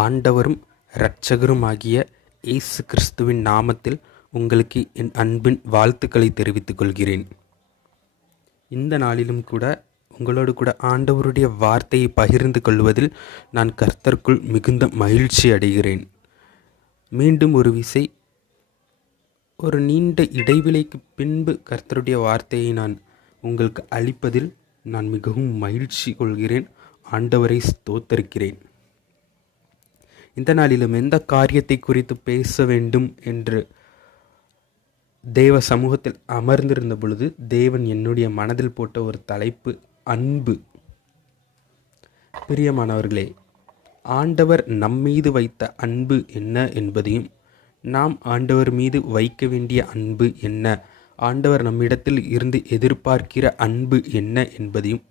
ஆண்டவரும் இரட்சகருமாகிய இயேசு கிறிஸ்துவின் நாமத்தில் உங்களுக்கு என் அன்பின் வாழ்த்துக்களை தெரிவித்துக் கொள்கிறேன். இந்த நாளிலும் கூட உங்களோடு கூட ஆண்டவருடைய வார்த்தையை பகிர்ந்து கொள்வதில் நான் கர்த்தருக்குள் மிகுந்த மகிழ்ச்சி அடைகிறேன். மீண்டும் ஒரு விசை ஒரு நீண்ட இடைவெளிக்கு பின்பு கர்த்தருடைய வார்த்தையை நான் உங்களுக்கு அளிப்பதில் நான் மிகவும் மகிழ்ச்சி கொள்கிறேன். ஆண்டவரை ஸ்தோத்தரிக்கிறேன். இந்த நாளிலும் எந்த காரியத்தை குறித்து பேச வேண்டும் என்று தேவ சமூகத்தில் அமர்ந்திருந்த பொழுது தேவன் என்னுடைய மனதில் போட்ட ஒரு தலைப்பு அன்பு. பிரியமானவர்களே, ஆண்டவர் நம்மீது வைத்த அன்பு என்ன என்பதையும், நாம் ஆண்டவர் மீது வைக்க வேண்டிய அன்பு என்ன, ஆண்டவர் நம்மிடத்தில் இருந்து எதிர்பார்க்கிற அன்பு என்ன என்பதையும்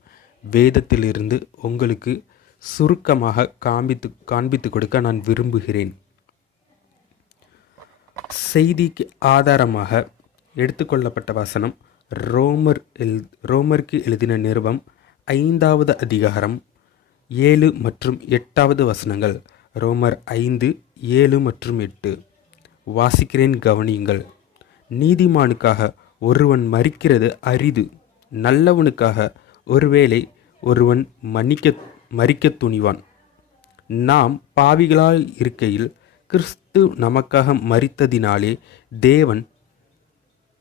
வேதத்திலிருந்து உங்களுக்கு சுருக்கமாக காண்பித்து கொடுக்க நான் விரும்புகிறேன். செய்திக்கு ஆதாரமாக எடுத்துக்கொள்ளப்பட்ட வசனம் ரோமருக்கு எழுதின நிருபம் 5வது அதிகாரம் 7 மற்றும் 8வது வசனங்கள். ரோமர் 5, 7 மற்றும் 8 வாசிக்கிறேன், கவனியுங்கள். நீதிமானுக்காக ஒருவன் மரிக்கிறது அரிது, நல்லவனுக்காக ஒருவேளை ஒருவன் மரிக்க துணிவான். நாம் பாவிகளாய் இருக்கையில் கிறிஸ்து நமக்காக மரித்ததினாலே தேவன்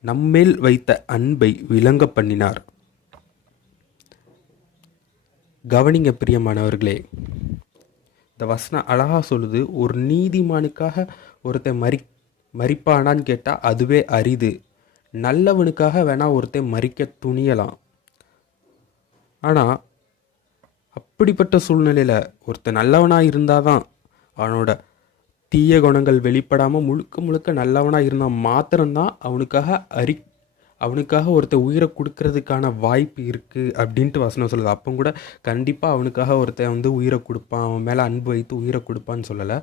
நம்மேல் வைத்த அன்பை விளங்க பண்ணினார். கவனிங்க பிரியமானவர்களே, இந்த வசனம் அழகா சொல்லுது. ஒரு நீதிமானுக்காக ஒருத்தன் மரிப்பானான்னு கேட்டால் அதுவே அரிது. நல்லவனுக்காக வேணா ஒருத்தன் மரிக்க துணியலாம். ஆனால் அப்படிப்பட்ட சூழ்நிலையில் ஒருத்தன் நல்லவனாக இருந்தால் தான் அவனோட தீய குணங்கள் வெளிப்படாமல் முழுக்க முழுக்க நல்லவனாக இருந்தால் மாத்திரம்தான் அவனுக்காக ஒருத்தர் உயிரை கொடுக்கறதுக்கான வாய்ப்பு இருக்குது அப்படின்ட்டு வசனம் சொல்லுது. அப்போ கூட கண்டிப்பாக அவனுக்காக ஒருத்தன் உயிரை கொடுப்பான், அவன் மேலே அன்பு வைத்து உயிரை கொடுப்பான்னு சொல்லலை.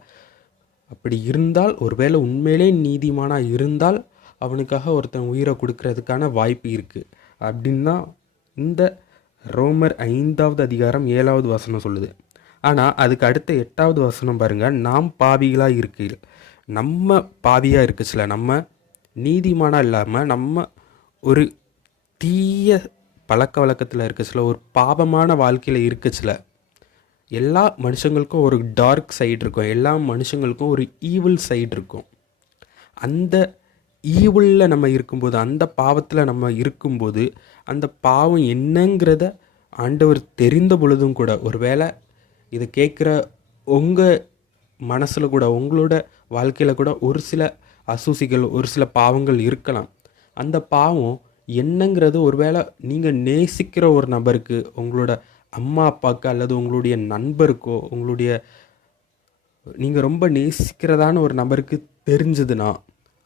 அப்படி இருந்தால், ஒருவேளை உண்மையிலே நீதிமானாக இருந்தால் அவனுக்காக ஒருத்தன் உயிரை கொடுக்கறதுக்கான வாய்ப்பு இருக்குது அப்படின்னு தான் இந்த ரோமர் 5வது அதிகாரம் 7வது வசனம் சொல்லுது. ஆனால் அதுக்கு அடுத்த 8வது வசனம் பாருங்கள். நாம் பாவிகளாக இருக்கையில், நம்ம பாவியாக இருக்குச்சுல, நம்ம நீதிமானாக இல்லாமல் நம்ம ஒரு தீய பழக்க வழக்கத்தில் இருக்குச்சுல, ஒரு பாவமான வாழ்க்கையில் இருக்குச்சுல. எல்லா மனுஷங்களுக்கும் ஒரு டார்க் சைடு இருக்கும், எல்லா மனுஷங்களுக்கும் ஒரு ஈவில் சைடு இருக்கும். அந்த ஈவிளில் நம்ம இருக்கும்போது, அந்த பாவத்தில் நம்ம இருக்கும்போது, அந்த பாவம் என்னங்கிறத ஆண்டவர் தெரிந்த பொழுதும் கூட, ஒருவேளை இதை கேட்குற உங்கள் மனசில் கூட, உங்களோட வாழ்க்கையில் கூட ஒரு சில அசூசிகள், ஒரு சில பாவங்கள் இருக்கலாம். அந்த பாவம் என்னங்கிறது ஒருவேளை நீங்கள் நேசிக்கிற ஒரு நபருக்கு, உங்களோட அம்மா அப்பாவுக்கு அல்லது உங்களுடைய நண்பருக்கோ, நீங்கள் ரொம்ப நேசிக்கிறதான ஒரு நபருக்கு தெரிஞ்சதுன்னா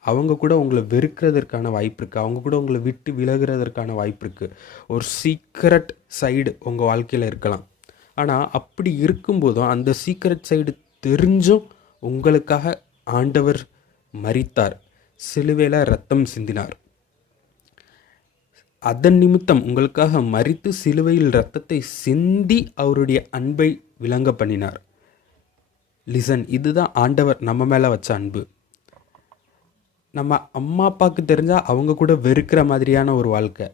அவங்க கூட உங்களை வெறுக்கிறதற்கான வாய்ப்பு இருக்குது, அவங்க கூட உங்களை விட்டு விலகிறதற்கான வாய்ப்பு இருக்குது. ஒரு சீக்ரெட் சைடு உங்கள் வாழ்க்கையில் இருக்கலாம். ஆனால் அப்படி இருக்கும்போதும், அந்த சீக்ரெட் சைடு தெரிஞ்சும் உங்களுக்காக ஆண்டவர் மரித்தார், சிலுவையில் இரத்தம் சிந்தினார். அதன் நிமித்தம் உங்களுக்காக மரித்து சிலுவையில் இரத்தத்தை சிந்தி அவருடைய அன்பை விளங்க பண்ணினார். லிசன், இதுதான் ஆண்டவர் நம்ம மேலே வச்ச அன்பு. நம்ம அம்மா அப்பாவுக்கு தெரிஞ்சால் அவங்க கூட வெறுக்கிற மாதிரியான ஒரு வாழ்க்கை,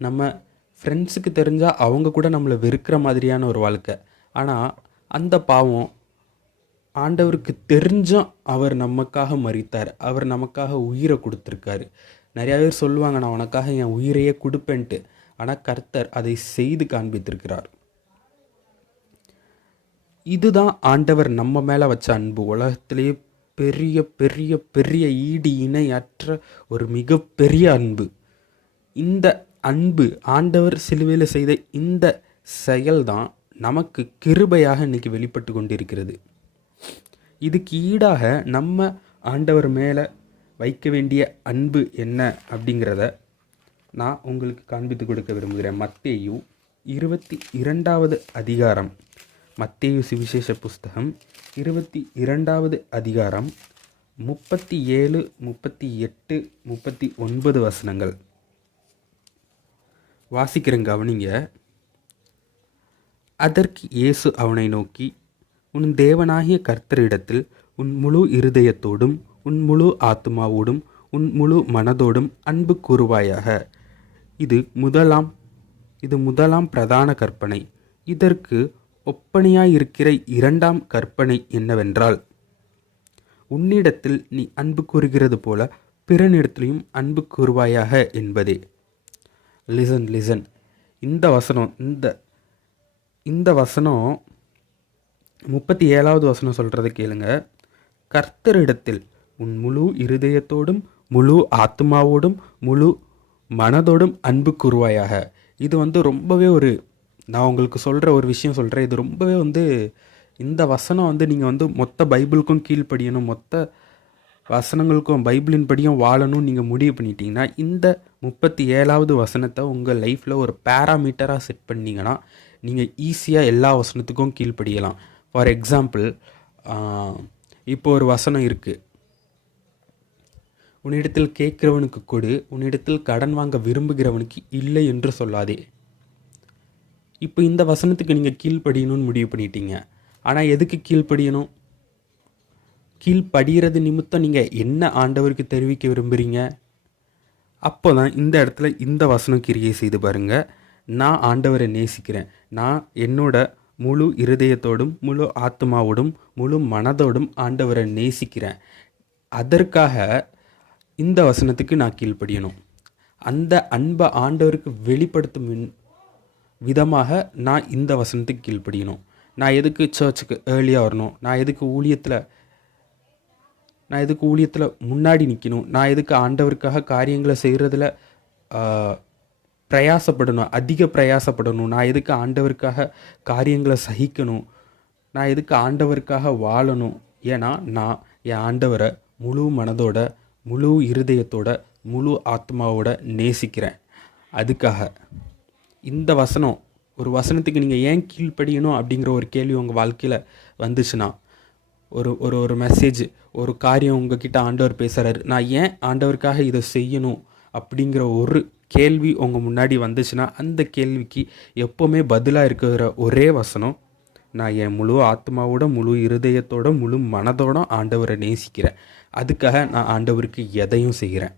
நம்ம ஃப்ரெண்ட்ஸுக்கு தெரிஞ்சால் அவங்க கூட நம்மளை வெறுக்கிற மாதிரியான ஒரு வாழ்க்கை. ஆனால் அந்த பாவம் ஆண்டவருக்கு தெரிஞ்சும் அவர் நமக்காக மரித்தார், அவர் நமக்காக உயிரை கொடுத்துருக்காரு. நிறையா பேர் சொல்லுவாங்க, நான் உனக்காக என் உயிரையே கொடுப்பேன்ட்டு. ஆனால் கர்த்தர் அதை செய்து காண்பித்திருக்கிறார். இதுதான் ஆண்டவர் நம்ம மேலே வச்ச அன்பு. உலகத்திலேயே பெரிய பெரிய பெரிய ஈடு இணையற்ற ஒரு மிகப்பெரிய அன்பு. இந்த அன்பு, ஆண்டவர் சிலுவையில் செய்த இந்த செயல்தான் நமக்கு கிருபையாக இன்னைக்கு வெளிப்பட்டு கொண்டிருக்கிறது. இதுக்கு ஈடாக நம்ம ஆண்டவர் மேலே வைக்க வேண்டிய அன்பு என்ன அப்படிங்கிறத நான் உங்களுக்கு காண்பித்து கொடுக்க விரும்புகிறேன். மத்தேயு 22வது அதிகாரம், மத்தேயு சுவிசேஷ புஸ்தகம் 22வது அதிகாரம் 37, 38, 39 வசனங்கள் வாசிக்கிறேன், கவனிங்க. அதற்கு இயேசு அவனை நோக்கி, உன் தேவனாகிய கர்த்தரிடத்தில் உன் முழு இருதயத்தோடும் உன் முழு ஆத்துமாவோடும் உன் முழு மனதோடும் அன்பு கூறுவாயாக. இது முதலாம் பிரதான கற்பனை. இதற்கு ஒப்பனையாயிருக்கிற இரண்டாம் கற்பனை என்னவென்றால், உன்னிடத்தில் நீ அன்பு கூறுகிறது போல பிறனிடத்திலையும் அன்பு கூறுவாயாக என்பதே. லிசன். இந்த வசனம் 37வது வசனம் சொல்கிறத கேளுங்க. கர்த்தரிடத்தில் உன் முழு இருதயத்தோடும் முழு ஆத்மாவோடும் முழு மனதோடும் அன்பு கூறுவாயாக. இது ரொம்பவே நான் உங்களுக்கு சொல்கிற ஒரு விஷயம் சொல்கிறேன். இது ரொம்பவே இந்த வசனம் நீங்கள் மொத்த பைபிளுக்கும் கீழ்ப்படியணும், மொத்த வசனங்களுக்கும் பைபிளின் படியும் வாழணும் நீங்கள் முடிவு பண்ணிட்டீங்கன்னா, இந்த 37வது வசனத்தை உங்கள் லைஃப்பில் ஒரு பேராமீட்டராக செட் பண்ணிங்கன்னா நீங்கள் ஈஸியாக எல்லா வசனத்துக்கும் கீழ்ப்படியலாம். ஃபார் எக்ஸாம்பிள், இப்போ ஒரு வசனம் இருக்குது, உன்னிடத்தில் கேட்குறவனுக்கு கொடு, உன்னிடத்தில் கடன் வாங்க விரும்புகிறவனுக்கு இல்லை என்று சொல்லாதே. இப்போ இந்த வசனத்துக்கு நீங்கள் கீழ்ப்படியணும்னு முடிவு பண்ணிட்டீங்க. ஆனால் எதுக்கு கீழ்ப்படியணும்? கீழ்ப்படுகிறது நிமித்தம் நீங்கள் என்ன ஆண்டவருக்கு தெரிவிக்க விரும்புகிறீங்க? அப்போ தான் இந்த இடத்துல இந்த வசனம் கிரியை செய்து பாருங்கள். நான் ஆண்டவரை நேசிக்கிறேன், நான் என்னோட முழு இருதயத்தோடும் முழு ஆத்மாவோடும் முழு மனதோடும் ஆண்டவரை நேசிக்கிறேன். அதற்காக இந்த வசனத்துக்கு நான் கீழ்ப்படியணும். அந்த அன்பை ஆண்டவருக்கு வெளிப்படுத்தும் விதமாக நான் இந்த வசனத்துக்கு கீழ்ப்படியணும். நான் எதுக்கு சர்ச்சுக்கு ஏர்லியாக வரணும்? நான் எதுக்கு ஊழியத்தில் முன்னாடி நிற்கணும்? நான் எதுக்கு ஆண்டவருக்காக காரியங்களை செய்கிறதுல அதிக பிரயாசப்படணும்? நான் எதுக்கு ஆண்டவருக்காக காரியங்களை சகிக்கணும்? நான் எதுக்கு ஆண்டவருக்காக வாழணும்? ஏன்னா நான் என் ஆண்டவரை முழு மனதோட முழு இருதயத்தோட முழு ஆத்மாவோட நேசிக்கிறேன். அதுக்காக இந்த வசனம், ஒரு வசனத்துக்கு நீங்கள் ஏன் கீழ்ப்படியணும் அப்படிங்கிற ஒரு கேள்வி உங்கள் வாழ்க்கையில் வந்துச்சுன்னா, ஒரு மெசேஜ், ஒரு காரியம் உங்ககிட்ட ஆண்டவர் பேசுகிறாரு, நான் ஏன் ஆண்டவருக்காக இதை செய்யணும் அப்படிங்கிற ஒரு கேள்வி உங்கள் முன்னாடி வந்துச்சுன்னா, அந்த கேள்விக்கு எப்போவுமே பதிலாக இருக்கிற ஒரே வசனம், நான் என் முழு ஆத்மாவோட முழு இருதயத்தோட முழு மனதோட ஆண்டவரை நேசிக்கிறேன், அதுக்காக நான் ஆண்டவருக்கு எதையும் செய்கிறேன்.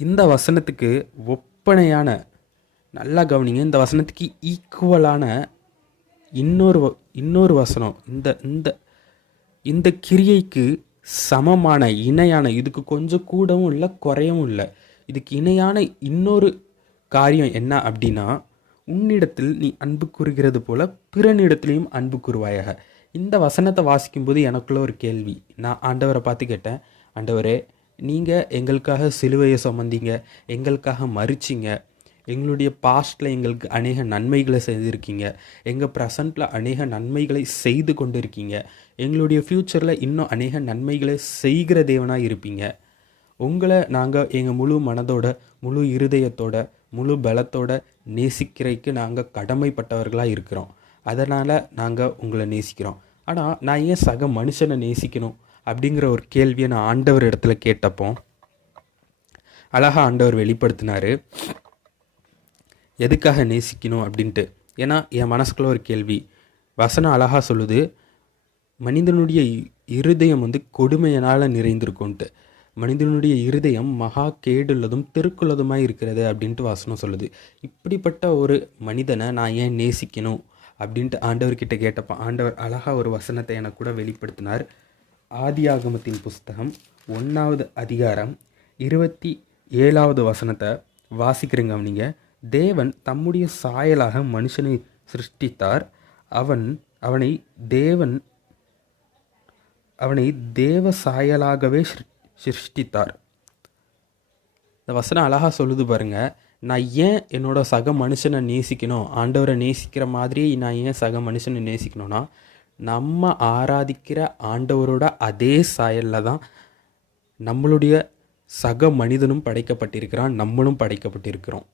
இந்த வசனத்துக்கு ஒப்பனையான, நல்லா கவனிங்க, இந்த வசனத்துக்கு ஈக்குவலான இன்னொரு வசனம், இந்த கிரியைக்கு சமமான இணையான, இதுக்கு கொஞ்சம் கூடவும் இல்லை குறையவும் இல்லை, இதுக்கு இணையான இன்னொரு காரியம் என்ன அப்படின்னா, உன்னிடத்தில் நீ அன்பு கூறுகிறது போல பிறனிடத்திலையும் அன்பு கூறுவாயாக. இந்த வசனத்தை வாசிக்கும்போது எனக்குள்ள ஒரு கேள்வி. நான் ஆண்டவரை பார்த்து கேட்டேன், ஆண்டவரே, நீங்கள் எங்களுக்காக சிலுவையை சுமந்தீங்க, எங்களுக்காக மறிச்சிங்க, எங்களுடைய பாஸ்ட்டில் எங்களுக்கு அநேக நன்மைகளை செய்திருக்கீங்க, எங்கள் ப்ரெசண்ட்டில் அநேக நன்மைகளை செய்து கொண்டு இருக்கீங்க, எங்களுடைய ஃப்யூச்சரில் இன்னும் அநேக நன்மைகளை செய்கிற தேவனாக இருப்பீங்க. உங்களை நாங்கள் எங்கள் முழு மனதோட முழு இருதயத்தோட முழு பலத்தோட நேசிக்கிறதுக்கு நாங்கள் கடமைப்பட்டவர்களாக இருக்கிறோம். அதனால் நாங்கள் உங்களை நேசிக்கிறோம். ஆனால் நான் ஏன் சக மனுஷனை நேசிக்கணும் அப்படிங்கிற ஒரு கேள்வியை நான் ஆண்டவர் இடத்துல கேட்டப்போ அழகாக ஆண்டவர் வெளிப்படுத்தினார், எதுக்காக நேசிக்கணும் அப்படின்ட்டு. ஏன்னா என் மனசுக்குள்ள ஒரு கேள்வி, வசனம் அழகாக சொல்லுது, மனிதனுடைய இருதயம் கொடுமையினால் நிறைந்திருக்கும்ன்ட்டு. மனிதனுடைய இருதயம் மகா கேடுள்ளதும் தெருக்குள்ளதுமாக இருக்கிறது அப்படின்ட்டு வசனம் சொல்லுது. இப்படிப்பட்ட ஒரு மனிதனை நான் ஏன் நேசிக்கணும் அப்படின்ட்டு ஆண்டவர்கிட்ட கேட்டப்போ ஆண்டவர் அழகாக ஒரு வசனத்தை எனக்கு கூட வெளிப்படுத்தினார். ஆதியாகமத்தின் புஸ்தகம் 1வது அதிகாரம் 27வது வசனத்தை வாசிக்கிறேங்க. அவனிங்க, தேவன் தம்முடைய சாயலாக மனுஷனை சிருஷ்டித்தார், அவனை தேவ சாயலாகவே சிருஷ்டித்தார். இந்த வசனம் அழகாக சொல்லுது பாருங்க. நான் ஏன் என்னோட சக மனுஷனை நேசிக்கணும், ஆண்டவரை நேசிக்கிற மாதிரியே நான் ஏன் சக மனுஷனை நேசிக்கணும்னா, நம்ம ஆராதிக்கிற ஆண்டவரோட அதே சாயலில் தான் நம்மளுடைய சக மனிதனும் படைக்கப்பட்டிருக்கிறான், நம்மளும் படைக்கப்பட்டிருக்கிறோம்.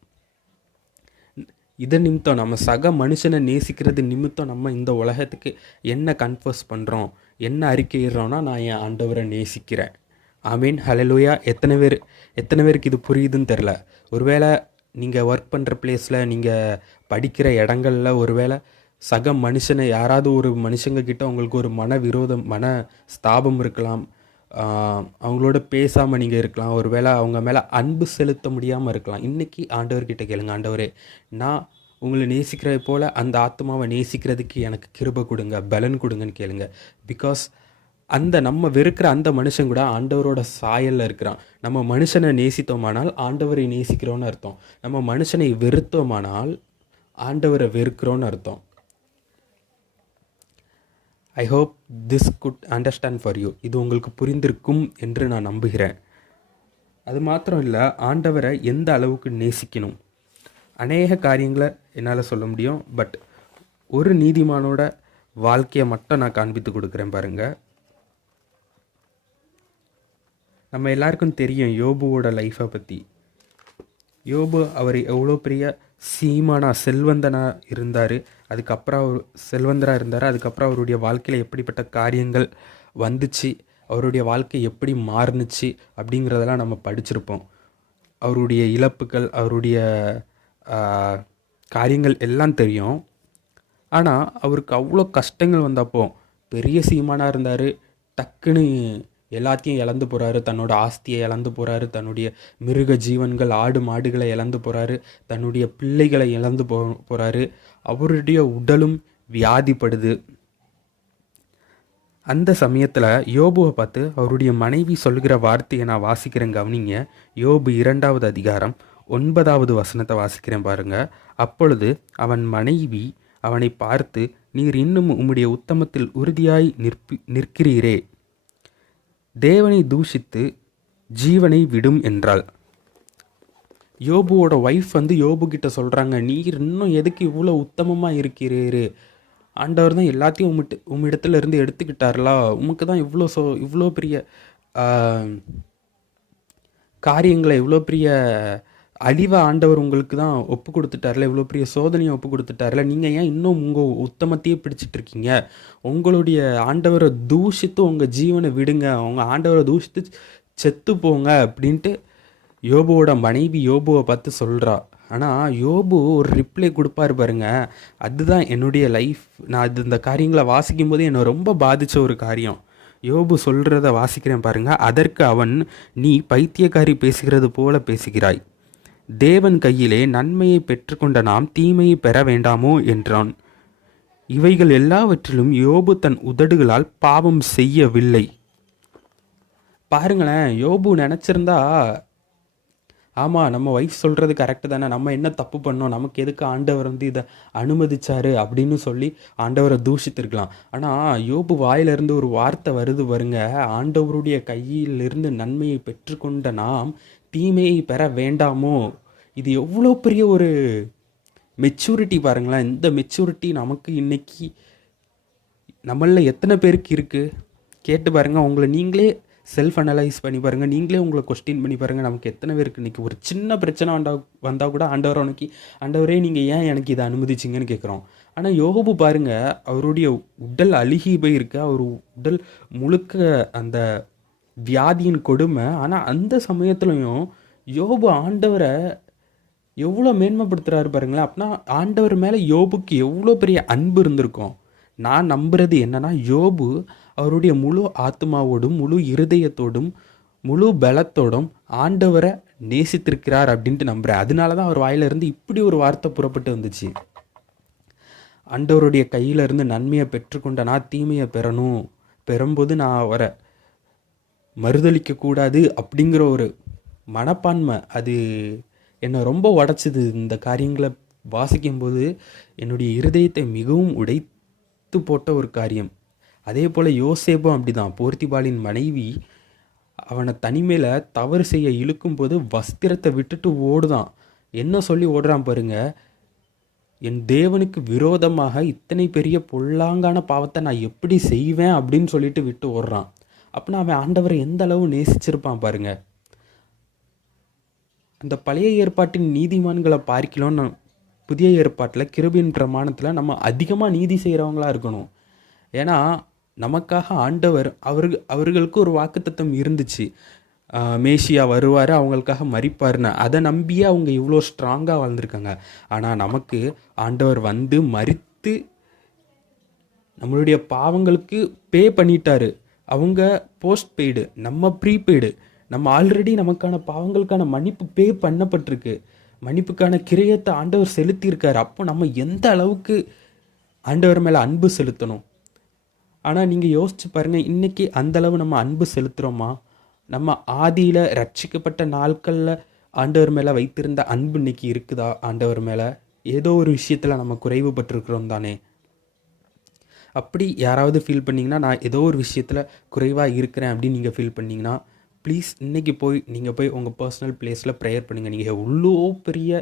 இதன் நிமித்தம் நம்ம சக மனுஷனை நேசிக்கிறது நிமித்தம் நம்ம இந்த உலகத்துக்கு என்ன கன்ஃபர்ஸ் பண்ணுறோம், என்ன அறிக்கையிடுறோன்னா, நான் என் ஆண்டவரை நேசிக்கிறேன். ஆமீன், ஹல்லேலூயா. எத்தனை பேருக்கு இது புரியுதுன்னு தெரில. ஒருவேளை நீங்கள் ஒர்க் பண்ணுற பிளேஸில், நீங்கள் படிக்கிற இடங்களில் ஒருவேளை சக மனுஷனை யாராவது ஒரு மனுஷங்க கிட்ட உங்களுக்கு ஒரு மன விரோதம், மன ஸ்தாபம் இருக்கலாம். அவங்களோட பேசாமல் நீங்கள் இருக்கலாம். ஒரு வேளை அவங்க மேலே அன்பு செலுத்த முடியாமல் இருக்கலாம். இன்றைக்கி ஆண்டவர்கிட்ட கேளுங்க, ஆண்டவரே, நான் உங்களை நேசிக்கிறதை போல் அந்த ஆத்மாவை நேசிக்கிறதுக்கு எனக்கு கிருபை கொடுங்க, பலன் கொடுங்கன்னு கேளுங்க. பிகாஸ் அந்த நம்ம வெறுக்கிற அந்த மனுஷன் கூட ஆண்டவரோட சாயலில் இருக்கிறான். நம்ம மனுஷனை நேசித்தோமானால் ஆண்டவரை நேசிக்கிறோன்னு அர்த்தம். நம்ம மனுஷனை வெறுத்தோமானால் ஆண்டவரை வெறுக்கிறோன்னு அர்த்தம். I hope this good understand for you. இது உங்களுக்கு புரிந்திருக்கும் என்று நான் நம்புகிறேன். அது மாத்திரம் இல்லை, ஆண்டவரை எந்த அளவுக்கு நேசிக்கணும், அநேக காரியங்களை என்னால் சொல்ல முடியும். பட் ஒரு நீதிமானோட வாழ்க்கையை மட்டும் நான் காண்பித்து கொடுக்குறேன் பாருங்கள். நம்ம எல்லாருக்கும் தெரியும் யோபுவோட லைஃப்பை பற்றி. யோபு அவர் எவ்வளோ பெரிய செல்வந்தனாக இருந்தார். அதுக்கப்புறம் அவர் செல்வந்தராக இருந்தார். அதுக்கப்புறம் அவருடைய வாழ்க்கையில் எப்படிப்பட்ட காரியங்கள் வந்துச்சு, அவருடைய வாழ்க்கை எப்படி மாறுனுச்சு அப்படிங்கிறதெல்லாம் நம்ம படிச்சிருப்போம். அவருடைய இழப்புகள், அவருடைய காரியங்கள் எல்லாம் தெரியும். ஆனால் அவருக்கு அவ்வளோ கஷ்டங்கள் வந்தப்போ பெரிய சீமானாக இருந்தார். டக்குன்னு எல்லாத்தையும் இழந்து போகிறாரு. தன்னோட ஆஸ்தியை இழந்து போகிறாரு. தன்னுடைய மிருக ஜீவன்கள், ஆடு மாடுகளை இழந்து போகிறாரு. தன்னுடைய பிள்ளைகளை இழந்து போகிறாரு. அவருடைய உடலும் வியாதிப்படுது. அந்த சமயத்தில் யோபுவை பார்த்து அவருடைய மனைவி சொல்கிற வார்த்தையை நான் வாசிக்கிறேன், கவனிங்க. யோபு 2வது அதிகாரம் 9வது வசனத்தை வாசிக்கிறேன் பாருங்க. அப்பொழுது அவன் மனைவி அவனை பார்த்து, நீர் இன்னும் உம்முடைய உத்தமத்தில் உறுதியாய் நிற்கிறீரே, தேவனை தூஷித்து ஜீவனை விடும் என்றாள். யோபுவோட ஒய்ஃப் யோபு கிட்ட சொல்கிறாங்க, நீர் இன்னும் எதுக்கு இவ்வளோ உத்தமமாக இருக்கிறீரு? ஆண்டவர் தான் எல்லாத்தையும் உம்மிடத்துல இருந்து எடுத்துக்கிட்டார்லா. உமக்கு தான் இவ்வளோ பெரிய காரியங்களை, இவ்வளோ பெரிய அழிவை ஆண்டவர் உங்களுக்கு தான் ஒப்பு கொடுத்துட்டார்ல, இவ்வளோ பெரிய சோதனையை ஒப்பு கொடுத்துட்டார்ல, நீங்கள் ஏன் இன்னும் உங்கள் உத்தமத்தையே பிடிச்சிட்டு இருக்கீங்க? உங்களுடைய ஆண்டவரை தூஷித்து உங்கள் ஜீவனை விடுங்க, உங்கள் ஆண்டவரை தூஷித்து செத்து போங்க அப்படின்ட்டு யோபுவோட மனைவி யோபுவை பார்த்து சொல்கிறா. ஆனால் யோபு ஒரு ரிப்ளை கொடுப்பாரு பாருங்க. அதுதான் என்னுடைய லைஃப். நான் இந்த காரியங்களை வாசிக்கும் போது என்னை ரொம்ப பாதித்த ஒரு காரியம். யோபு சொல்கிறத வாசிக்கிறேன் பாருங்க. அதற்கு அவன், நீ பைத்தியக்காரி பேசுகிறது போல பேசுகிறாய். தேவன் கையிலே நன்மையை பெற்றுக்கொண்ட நாம் தீமையை பெற வேண்டாமோ என்றான். இவைகள் எல்லாவற்றிலும் யோபு தன் உதடுகளால் பாவம் செய்யவில்லை. பாருங்களேன், யோபு நினச்சிருந்தா, ஆமாம் நம்ம ஒய்ஃப் சொல்கிறது கரெக்டு தானே, நம்ம என்ன தப்பு பண்ணோம், நமக்கு எதுக்கு ஆண்டவர் இதை அனுமதிச்சாரு அப்படின்னு சொல்லி ஆண்டவரை தூஷித்திருக்கலாம். ஆனால் யோபு வாயிலிருந்து ஒரு வார்த்தை வருது பாருங்க, ஆண்டவருடைய கையிலிருந்து நன்மையை பெற்றுக்கொண்ட நாம் தீமையை பெற வேண்டாமோ. இது எவ்வளோ பெரிய ஒரு மெச்சூரிட்டி பாருங்களேன். இந்த மெச்சூரிட்டி நமக்கு இன்னைக்கு நம்மளில் எத்தனை பேருக்கு இருக்குது கேட்டு பாருங்கள். உங்களை நீங்களே செல்ஃப் அனலைஸ் பண்ணி பாருங்கள். நீங்களே உங்களை கொஸ்டின் பண்ணி பாருங்கள். நமக்கு எத்தனை பேருக்கு இன்றைக்கி ஒரு சின்ன பிரச்சனை வந்தால் கூட ஆண்டவரே நீங்கள் ஏன் எனக்கு இதை அனுமதிச்சிங்கன்னு கேட்குறோம். ஆனால் யோபு பாருங்கள், அவருடைய உடல் அழுகி போயிருக்கு, அவர் உடல் முழுக்க அந்த வியாதியின் கொடுமை. ஆனால் அந்த சமயத்துலையும் யோபு ஆண்டவரை எவ்வளோ மேன்மைப்படுத்துகிறாரு பாருங்களேன். அப்படின்னா ஆண்டவர் மேலே யோபுக்கு எவ்வளோ பெரிய அன்பு இருந்திருக்கும். நான் நம்புறது என்னன்னா, யோபு அவருடைய முழு ஆத்மாவோடும் முழு இருதயத்தோடும் முழு பலத்தோடும் ஆண்டவரை நேசித்திருக்கிறார் அப்படின்ட்டு நம்புகிறேன். அதனால தான் அவர் வாயிலிருந்து இப்படி ஒரு வார்த்தை புறப்பட்டு வந்துச்சு. ஆண்டவருடைய கையிலிருந்து நன்மையை பெற்றுக்கொண்ட நான் தீமையை பெறும்போது நான் அவரை மறுதளிக்கக்கூடாது அப்படிங்கிற ஒரு மனப்பான்மை அது என்னை ரொம்ப உடைச்சிது. இந்த காரியங்களை வாசிக்கும்போது என்னுடைய இருதயத்தை மிகவும் உடைத்து போட்ட ஒரு காரியம். அதே போல் யோசேப்பும் அப்படி தான். போர்த்திபாலின் மனைவி அவனை தனிமையில் தவறு செய்ய இழுக்கும்போது வஸ்திரத்தை விட்டுட்டு ஓடுதான். என்ன சொல்லி ஓடுறான் பாருங்க, என் தேவனுக்கு விரோதமாக இத்தனை பெரிய பொல்லாங்கான பாவத்தை நான் எப்படி செய்வேன் அப்படின்னு சொல்லிட்டு விட்டு ஓடுறான். அப்படின்னா அவன் ஆண்டவரை எந்த அளவு நேசிச்சிருப்பான் பாருங்க. அந்த பழைய ஏற்பாட்டின் நீதிமான்களை பார்க்கலன்னு புதிய ஏற்பாட்டில் கிருபையின் பிரமாணத்தில் நம்ம அதிகமாக நீதி செய்கிறவங்களா இருக்கணும். ஏன்னா நமக்காக ஆண்டவர் அவர்களுக்கு ஒரு வாக்குத்தத்தம் இருந்துச்சு, மேசியா வருவார், அவங்களுக்காக மரிப்பார்னு. அதை நம்பியே அவங்க இவ்வளோ ஸ்ட்ராங்காக வாழ்ந்துருக்காங்க. ஆனால் நமக்கு ஆண்டவர் வந்து மரித்து நம்மளுடைய பாவங்களுக்கு பே பண்ணிட்டாரு. அவங்க போஸ்ட் பெய்டு, நம்ம ப்ரீபெய்டு. நம்ம ஆல்ரெடி நமக்கான பாவங்களுக்கான மன்னிப்பு பே பண்ணப்பட்டிருக்கு. மன்னிப்புக்கான கிரயத்தை ஆண்டவர் செலுத்தியிருக்காரு. அப்போ நம்ம எந்த அளவுக்கு ஆண்டவர் மேலே அன்பு செலுத்தணும். ஆனால் நீங்கள் யோசிச்சு பாருங்கள், இன்றைக்கி அந்தளவு நம்ம அன்பு செலுத்துகிறோமா? நம்ம ஆதியில் ரட்சிக்கப்பட்ட நாட்களில் ஆண்டவர் மேலே வைத்திருந்த அன்பு இன்னைக்கு இருக்குதா? ஆண்டவர் மேலே ஏதோ ஒரு விஷயத்தில் நம்ம குறைவுபட்டிருக்கிறோம் தானே. அப்படி யாராவது ஃபீல் பண்ணிங்கன்னா, நான் ஏதோ ஒரு விஷயத்தில் குறைவாக இருக்கிறேன் அப்படின்னு நீங்கள் ஃபீல் பண்ணிங்கன்னா, ப்ளீஸ் இன்றைக்கி நீங்கள் போய் உங்கள் பர்சனல் பிளேஸில் ப்ரேயர் பண்ணுங்கள். நீங்கள் எவ்வளோ பெரிய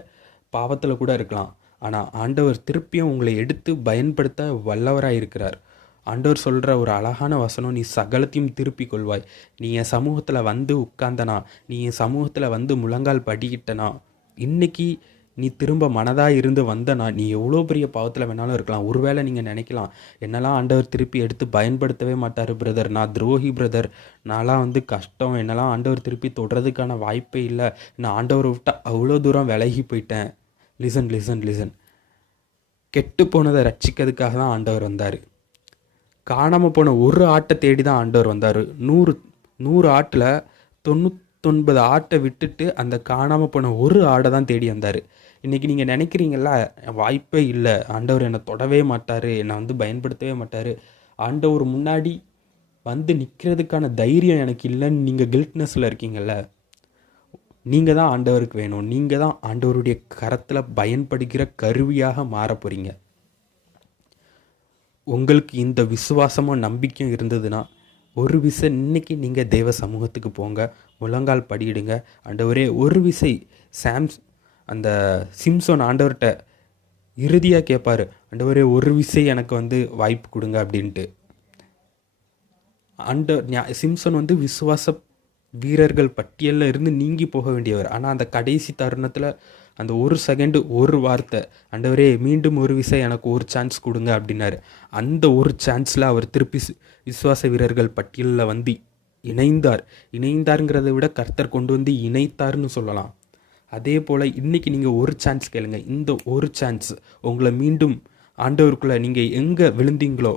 பாவத்தில் கூட இருக்கலாம், ஆனால் ஆண்டவர் திருப்பியும் உங்களை எடுத்து பயன்படுத்த வல்லவராக இருக்கிறார். ஆண்டவர் சொல்கிற ஒரு அழகான வசனம், நீ சகலத்தையும் திருப்பி கொள்வாய். நீ என் சமூகத்தில் வந்து உட்கார்ந்தனா, நீ என் சமூகத்தில் வந்து முழங்கால் படிக்கிட்டனா, இன்றைக்கி நீ திரும்ப மனதாக இருந்து வந்தனா, நீ எவ்வளோ பெரிய பாவத்தில் வேணாலும் இருக்கலாம். ஒருவேளை நீங்கள் நினைக்கலாம், என்னெல்லாம் ஆண்டவர் திருப்பி எடுத்து பயன்படுத்தவே மாட்டார் பிரதர், நான் துரோகி பிரதர், நான்லாம் வந்து கஷ்டம், என்னெல்லாம் ஆண்டவர் திருப்பி தொடுறதுக்கான வாய்ப்பே இல்லை, நான் ஆண்டவரை விட்டால் அவ்வளோ தூரம் விலகி போயிட்டேன். லிசன் லிசன் லிசன், கெட்டு போனதை ரட்சிக்கிறதுக்காக தான் ஆண்டவர் வந்தார். காணாமல் போன ஒரு ஆட்டை தேடி தான் ஆண்டவர் வந்தார். 100 ஆட்டில் 99 ஆட்டை விட்டுட்டு அந்த காணாமல் போன ஒரு ஆடை தான் தேடி வந்தார். இன்றைக்கி நீங்கள் நினைக்கிறீங்களா, வாய்ப்பே இல்லை, ஆண்டவர் என்னை தொடவே மாட்டார், என்னை வந்து பயன்படுத்தவே மாட்டார், ஆண்டவர் முன்னாடி வந்து நிற்கிறதுக்கான தைரியம் எனக்கு இல்லைன்னு நீங்கள் கில்ட்னஸில் இருக்கீங்கள. நீங்கள் தான் ஆண்டவருக்கு வேணும். நீங்கள் தான் ஆண்டவருடைய கரத்தில் பயன்படுகிற கருவியாக மாற போகிறீங்க. உங்களுக்கு இந்த சிசுவாசமும் நம்பிக்கையும் இருந்ததுன்னா, ஒரு விசை இன்றைக்கி நீங்கள் தேவ சமூகத்துக்கு போங்க, முழங்கால் படியிடுங்க. ஆண்டவரே, ஒரு விசை அந்த சிம்சோன் ஆண்டவர்கிட்ட இறுதியாக கேட்பார், ஆண்டவரே ஒரு விசை எனக்கு வந்து வாய்ப்பு கொடுங்க அப்படின்ட்டு. சிம்சோன் வந்து விசுவாச வீரர்கள் பட்டியலில் இருந்து நீங்கி போக வேண்டியவர். ஆனால் அந்த கடைசி தருணத்தில் அந்த ஒரு செகண்டு ஒரு வார்த்தை, ஆண்டவரே மீண்டும் ஒரு விசை எனக்கு ஒரு சான்ஸ் கொடுங்க அப்படின்னாரு. அந்த ஒரு சான்ஸில் அவர் திருப்பி விசுவாச வீரர்கள் பட்டியலில் வந்து இணைந்தாருங்கிறத விட கர்த்தர் கொண்டு வந்து இணைத்தார்னு சொல்லலாம். அதே போல் இன்றைக்கி நீங்கள் ஒரு சான்ஸ் கேளுங்க. இந்த ஒரு சான்ஸ் உங்களை மீண்டும் ஆண்டவருக்குள்ளே நீங்கள் எங்கே விழுந்தீங்களோ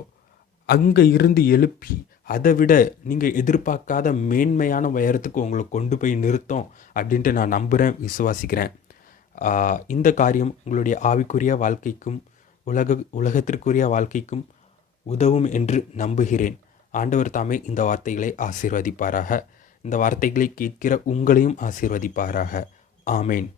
அங்கே இருந்து எழுப்பி அதை விட நீங்கள் எதிர்பார்க்காத மேன்மையான உயரத்துக்கு உங்களை கொண்டு போய் நிறுத்தோம் அப்படின்ட்டு நான் நம்புகிறேன், விசுவாசிக்கிறேன். இந்த காரியம் உங்களுடைய ஆவிக்குரிய வாழ்க்கைக்கும் உலகத்திற்குரிய வாழ்க்கைக்கும் உதவும் என்று நம்புகிறேன். ஆண்டவர் தாமே இந்த வார்த்தைகளை ஆசீர்வதிப்பாராக. இந்த வார்த்தைகளை கேட்கிற உங்களையும் ஆசீர்வதிப்பாராக. ஆமேன்.